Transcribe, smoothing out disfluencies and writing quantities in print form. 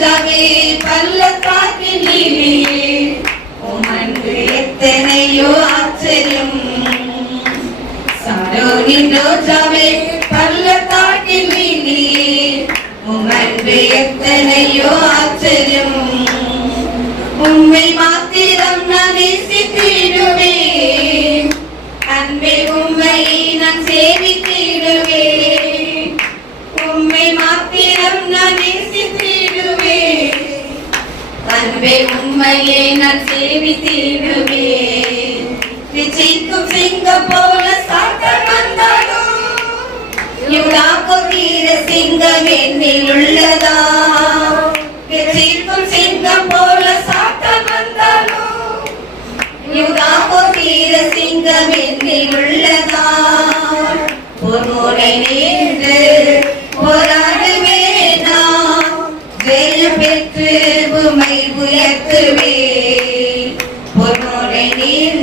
ரோஜாவே பள்ளத்தாக்கின் நீலியே உம் அன்பு எத்தனையோ ஆச்சரியம். சாரோனின் ரோஜாவே பள்ளத்தாக்கின் நீலியே உம் அன்பு எத்தனையோ ஆச்சரியம். உம்மை மாத்திரம் நான் நேசித்திடுவேன், அன்பே உம்மை நான் சேவித்திடுவேன். உம்மை மாத்திரம் நான் நேசித்திடுவேன், அன்பே உம்மையே நான் சேவித்திடுவேன். விஜய்க்கும் சிங்கம் போல சாத்தான் வந்தாலும் யூதாக்கும் வீர சிங்கம் என்னில் உள்ளதா. விஜய்க்கும் சிங்கம் போல சாத்தான் வந்தாலும் யூதாக்கும் வீர சிங்கம் என்னில் உள்ளதா. பொருளை நேர்ந்து போராடுவேனா, ஜெயம் பெற்று உம்மை உயர்த்துவேன். பொருளை நேர்ந்து